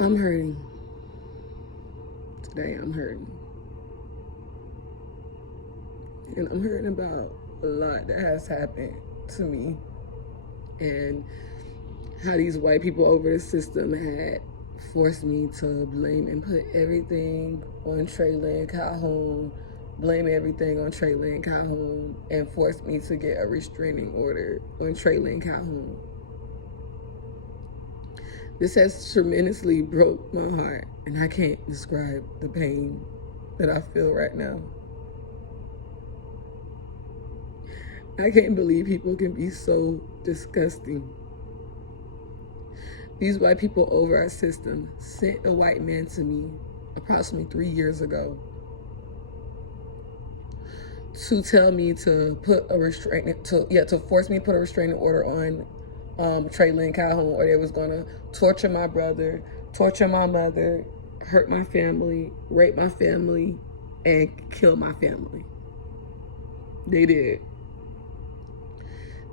I'm hurting. Today I'm hurting. And I'm hurting about a lot that has happened to me and how these white people over the system had forced me to blame and put everything on Trey Calhoun, blame everything on Trey Calhoun, and forced me to get a restraining order on Trey Calhoun. This has tremendously broke my heart, and I can't describe the pain that I feel right now. I can't believe people can be so disgusting. These white people over our system sent a white man to me approximately 3 years ago to tell me to put a to force me to put a restraining order on Trey Calhoun, or they was gonna torture my brother, torture my mother, hurt my family, rape my family, and kill my family. They did.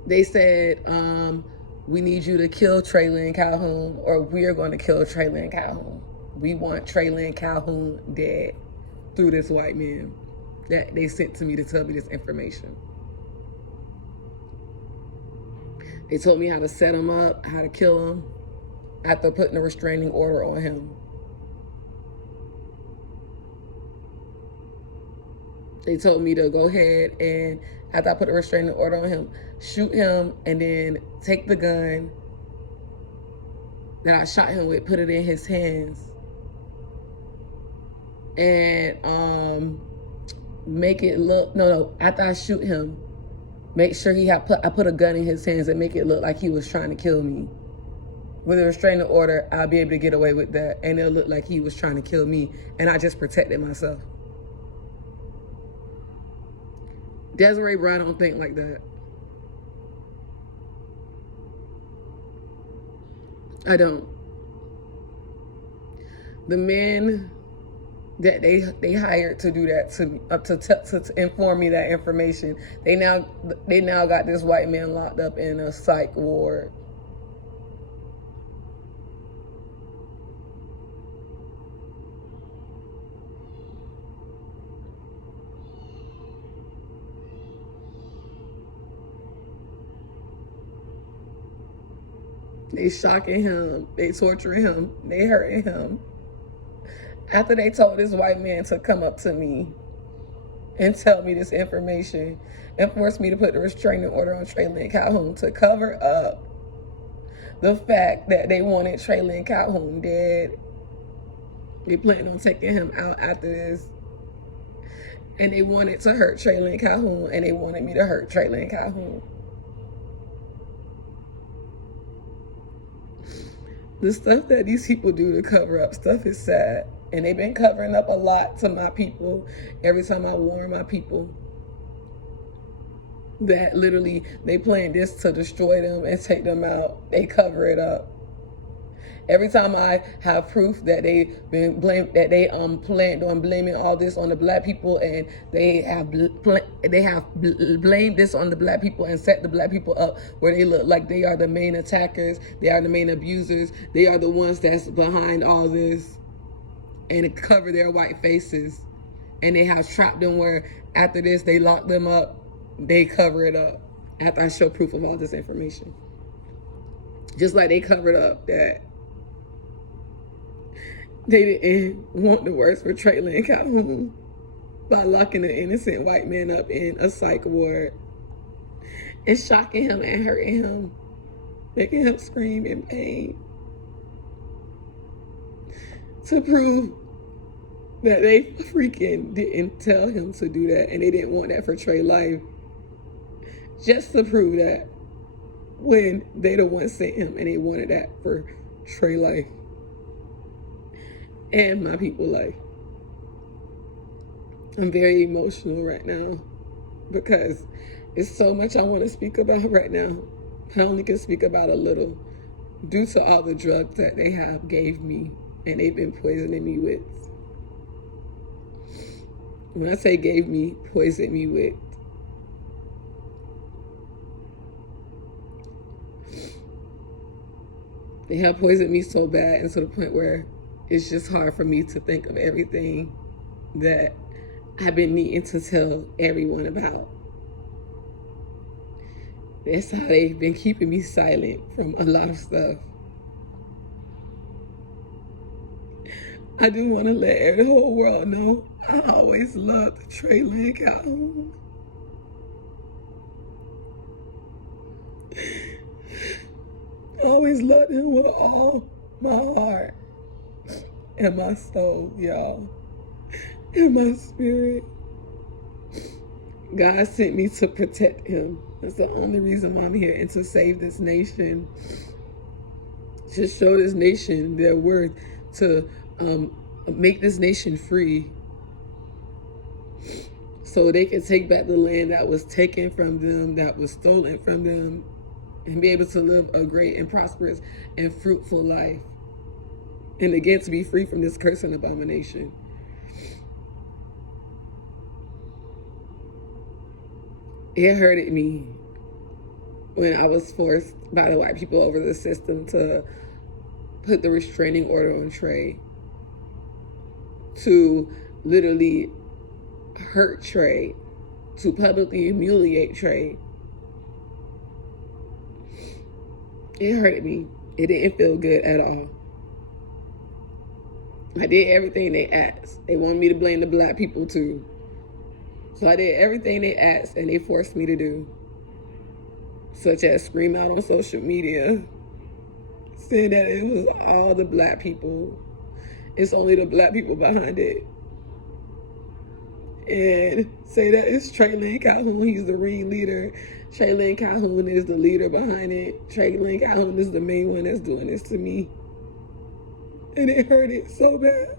They said, we need you to kill Trey Calhoun, or we're going to kill Trey Calhoun. We want Trey Calhoun dead, through this white man that they sent to me to tell me this information. They told me how to set him up, how to kill him, after putting a restraining order on him. They told me to go ahead and, after I put a restraining order on him, shoot him and then take the gun that I shot him with, put it in his hands, and make it look, after I shoot him, make sure I put a gun in his hands and make it look like he was trying to kill me. With a restraining order, I'll be able to get away with that, and it'll look like he was trying to kill me, and I just protected myself. Desiree Brown don't think like that. I don't. The men that they hired to do that to me, to inform me that information, they now got this white man locked up in a psych ward. They shocking him, they torturing him, they hurting him. After they told this white man to come up to me and tell me this information and force me to put the restraining order on Trey Calhoun to cover up the fact that they wanted Trey Calhoun dead. They planned on taking him out after this. And they wanted to hurt Trey Calhoun, and they wanted me to hurt Trey Calhoun. The stuff that these people do to cover up stuff is sad. And they've been covering up a lot to my people. Every time I warn my people that literally they planned this to destroy them and take them out, they cover it up. Every time I have proof that they planned on blaming all this on the black people, and they have blamed this on the black people and set the black people up where they look like they are the main attackers, they are the main abusers, they are the ones that's behind all this, and cover their white faces, and they have trapped them where after this they lock them up, they cover it up after I show proof of all this information. Just like they covered up that they didn't want the worst for Trey Calhoun by locking an innocent white man up in a psych ward and shocking him and hurting him, making him scream in pain, to prove that they freaking didn't tell him to do that, and they didn't want that for Trey life, just to prove that when they the ones sent him and they wanted that for Trey life and my people life. I'm very emotional right now because it's so much I want to speak about right now. I only can speak about a little due to all the drugs that they have gave me and they've been poisoning me with. When I say gave me, poisoned me with. They have poisoned me so bad, and to the point where it's just hard for me to think of everything that I've been needing to tell everyone about. That's how they've been keeping me silent from a lot of stuff. I do want to let the whole world know I always loved Trey Calhoun. I always loved him with all my heart and my soul, y'all, and my spirit. God sent me to protect him. That's the only reason I'm here, and to save this nation, to show this nation their worth, to make this nation free, so they can take back the land that was taken from them, that was stolen from them, and be able to live a great and prosperous and fruitful life. And again, to be free from this curse and abomination. It hurted me when I was forced by the white people over the system to put the restraining order on Trey, to literally hurt Trey, to publicly humiliate Trey. It hurted me. It didn't feel good at all. I did everything they asked. They wanted me to blame the black people too. So I did everything they asked and they forced me to do, such as scream out on social media, saying that it was all the black people. It's only the black people behind it. And say that it's Trey Calhoun, he's the ringleader. Trey Calhoun is the leader behind it. Trey Calhoun is the main one that's doing this to me. And it hurted so bad.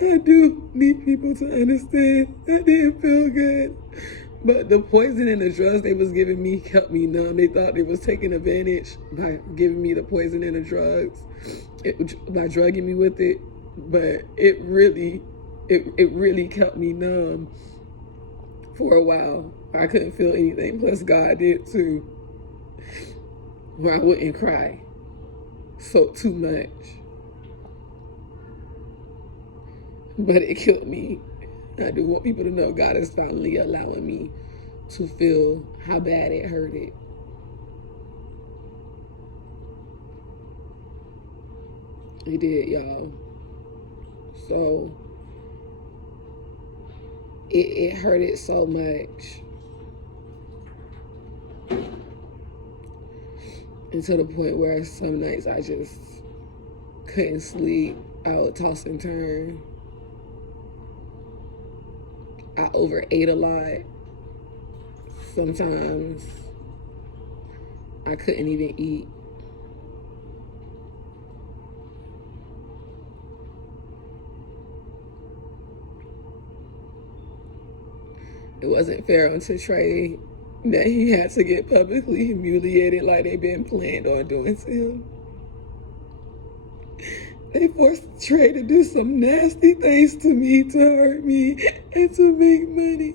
I do need people to understand that didn't feel good. But the poison and the drugs they was giving me kept me numb. They thought they was taking advantage by giving me the poison and the drugs, by drugging me with it. But it really kept me numb for a while. I couldn't feel anything. Plus God did too, where I wouldn't cry so too much. But it killed me. I do want people to know God is finally allowing me to feel how bad it hurted. It did, y'all. So it hurted so much. And to the point where some nights I just couldn't sleep. I would toss and turn. I overate a lot. Sometimes I couldn't even eat. It wasn't fair unto Trey that he had to get publicly humiliated like they've been planned on doing to him. They forced Trey to do some nasty things to me, to hurt me, and to make money.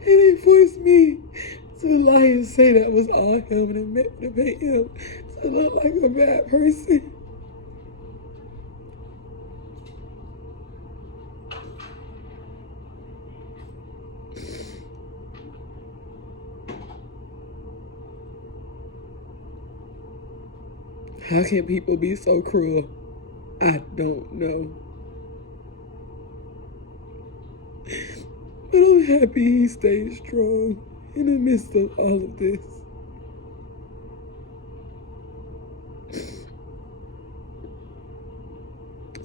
And they forced me to lie and say that was all him and meant to make him to look like a bad person. How can people be so cruel? I don't know. But I'm happy he stayed strong in the midst of all of this.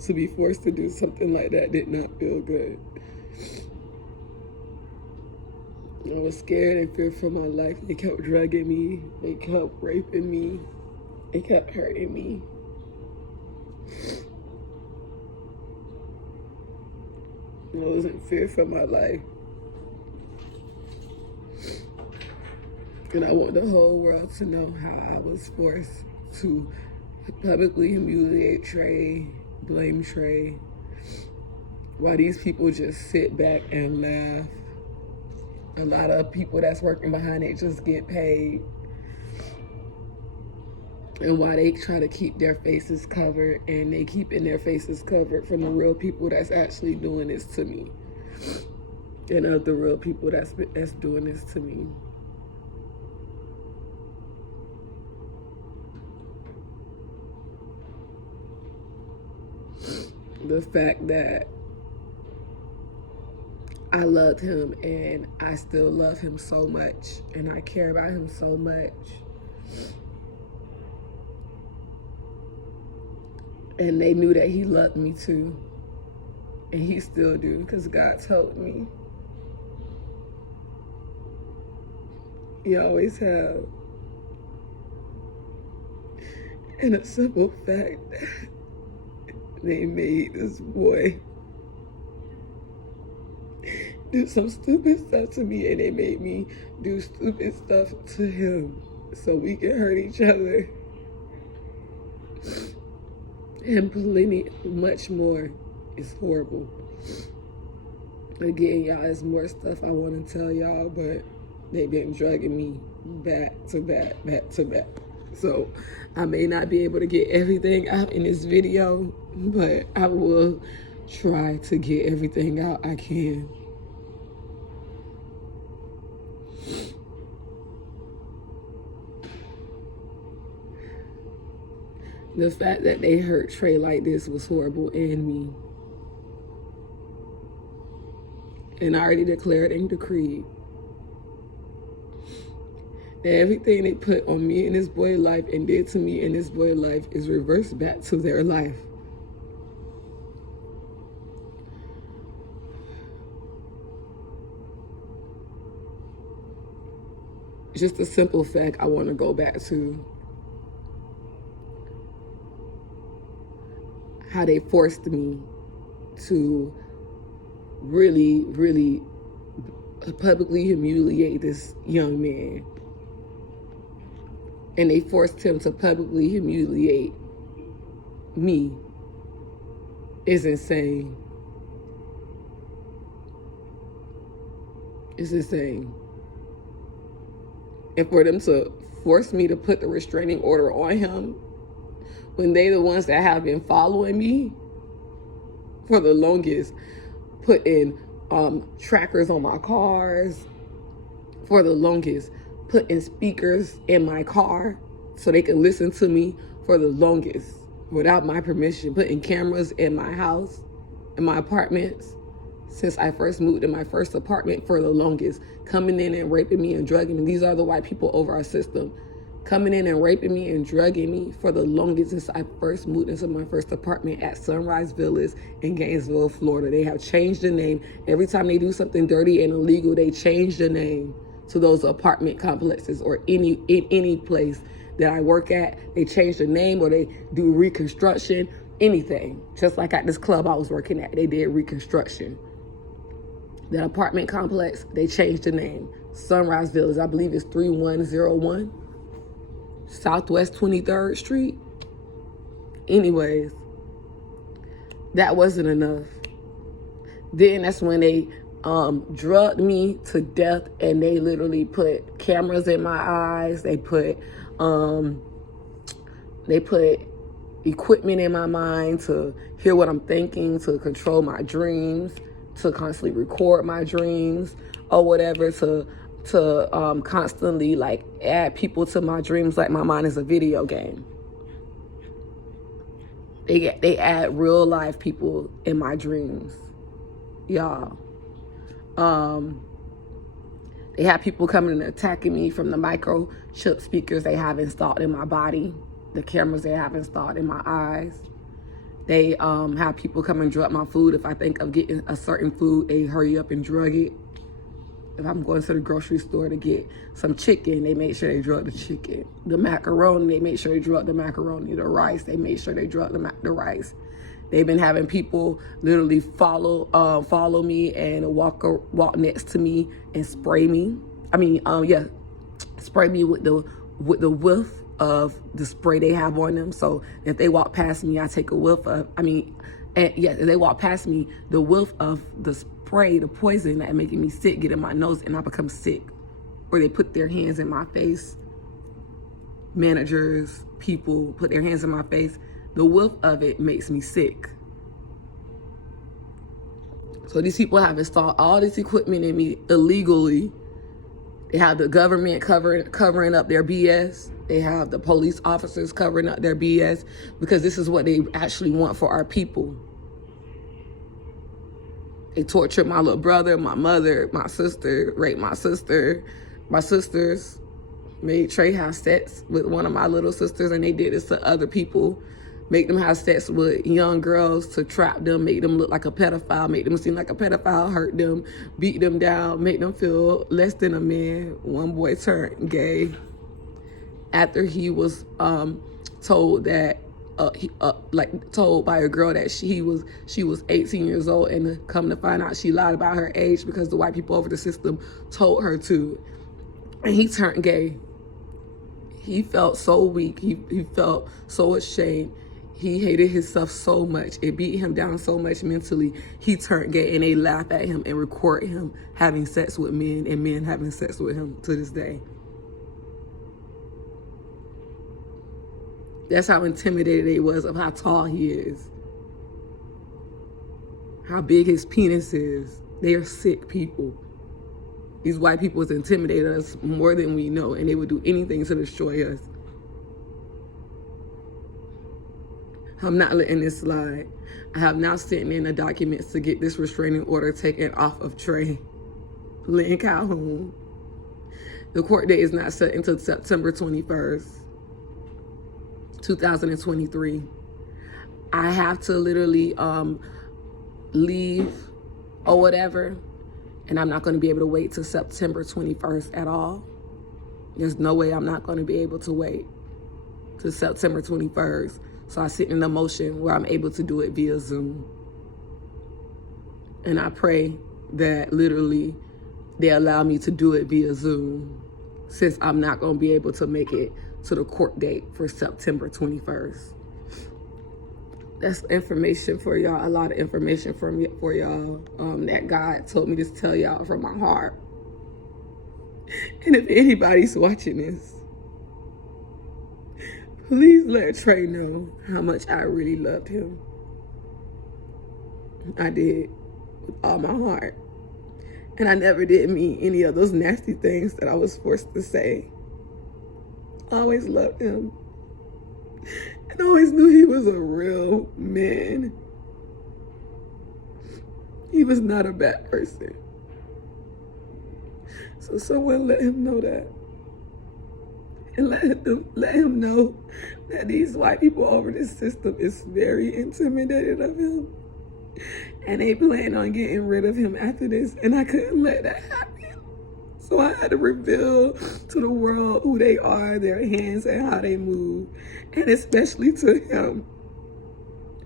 To be forced to do something like that did not feel good. I was scared and fearful for my life. They kept drugging me. They kept raping me. They kept hurting me. I was in fear for my life. And I want the whole world to know how I was forced to publicly humiliate Trey, blame Trey, while these people just sit back and laugh A lot of people that's working behind it just get paid. And why they try to keep their faces covered, and they keeping their faces covered from the real people that's actually doing this to me. And of the real people that's doing this to me. The fact that I loved him and I still love him so much and I care about him so much. And they knew that he loved me too. And he still do, because God told me. He always have. And a simple fact, they made this boy do some stupid stuff to me, and they made me do stupid stuff to him so we can hurt each other. And plenty, much more. Is horrible. Again, y'all, there's more stuff I want to tell y'all, but they've been drugging me back to back, back to back. So I may not be able to get everything out in this video, but I will try to get everything out I can. The fact that they hurt Trey like this was horrible, and me. And I already declared and decreed that everything they put on me in this boy's life and did to me in this boy's life is reversed back to their life. Just a simple fact I want to go back to. How they forced me to really, really publicly humiliate this young man. And they forced him to publicly humiliate me. Is insane. It's insane. And for them to force me to put the restraining order on him when they the ones that have been following me for the longest, putting trackers on my cars for the longest, putting speakers in my car so they can listen to me for the longest without my permission, putting cameras in my house, in my apartments, since I first moved in my first apartment for the longest, coming in and raping me and drugging me. These are the white people over our system. Coming in and raping me and drugging me for the longest since I first moved into my first apartment at Sunrise Villas in Gainesville, Florida. They have changed the name. Every time they do something dirty and illegal, they change the name to those apartment complexes or in any place that I work at. They change the name or they do reconstruction, anything. Just like at this club I was working at, they did reconstruction. That apartment complex, they changed the name. Sunrise Villas, I believe it's 3101. Southwest 23rd Street. Anyways, that wasn't enough. Then that's when they drugged me to death, and they literally put cameras in my eyes. They put equipment in my mind to hear what I'm thinking, to control my dreams, to constantly record my dreams or whatever, to constantly like add people to my dreams like my mind is a video game. They add real life people in my dreams, y'all. They have people coming and attacking me from the microchip speakers they have installed in my body, the cameras they have installed in my eyes. They have people come and drug my food. If I think of getting a certain food, they hurry up and drug it. If I'm going to the grocery store to get some chicken, they make sure they drug the chicken. The macaroni, they make sure they drug the macaroni. The rice, they make sure they drug the rice. They've been having people literally follow me and walk next to me and spray me. Spray me with the whiff of the spray they have on them. So if they walk past me, I take a whiff of. If they walk past me, the whiff of the spray, the poison that making me sick, get in my nose, and I become sick. Or they put their hands in my face. Managers, people put their hands in my face. The whiff of it makes me sick. So these people have installed all this equipment in me illegally. They have the government covering up their BS. They have the police officers covering up their BS because this is what they actually want for our people. They tortured my little brother, my mother, my sister, raped my sister. My sisters made Trey have sex with one of my little sisters, and they did this to other people. Make them have sex with young girls to trap them, make them look like a pedophile, make them seem like a pedophile, hurt them, beat them down, make them feel less than a man. One boy turned gay after he was told that told by a girl that she was 18 years old, and come to find out she lied about her age because the white people over the system told her to. And he turned gay. He felt so weak. He felt so ashamed. He hated himself so much. It beat him down so much mentally. He turned gay, and they laugh at him and record him having sex with men and men having sex with him to this day. That's how intimidated they was of how tall he is. How big his penis is. They are sick people. These white people has intimidated us more than we know, and they would do anything to destroy us. I'm not letting this slide. I have now sent in the documents to get this restraining order taken off of Trey Lynn Calhoun. The court date is not set until September 21st, 2023. I have to literally leave or whatever, and I'm not going to be able to wait till September 21st at all. There's no way I'm not going to be able to wait till September 21st. So I sit in a motion where I'm able to do it via Zoom. And I pray that literally they allow me to do it via Zoom, since I'm not going to be able to make it to the court date for September 21st. That's information for y'all, a lot of information for y'all that God told me to tell y'all from my heart. And if anybody's watching this, please let Trey know how much I really loved him. I did, with all my heart. And I never did mean any of those nasty things that I was forced to say. I always loved him. And I always knew he was a real man. He was not a bad person. So someone let him know that. And let him know that these white people over this system is very intimidated of him. And they plan on getting rid of him after this. And I couldn't let that happen. So I had to reveal to the world who they are, their hands, and how they move. And especially to him.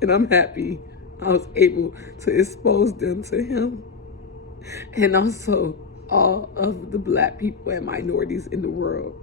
And I'm happy I was able to expose them to him. And also all of the black people and minorities in the world.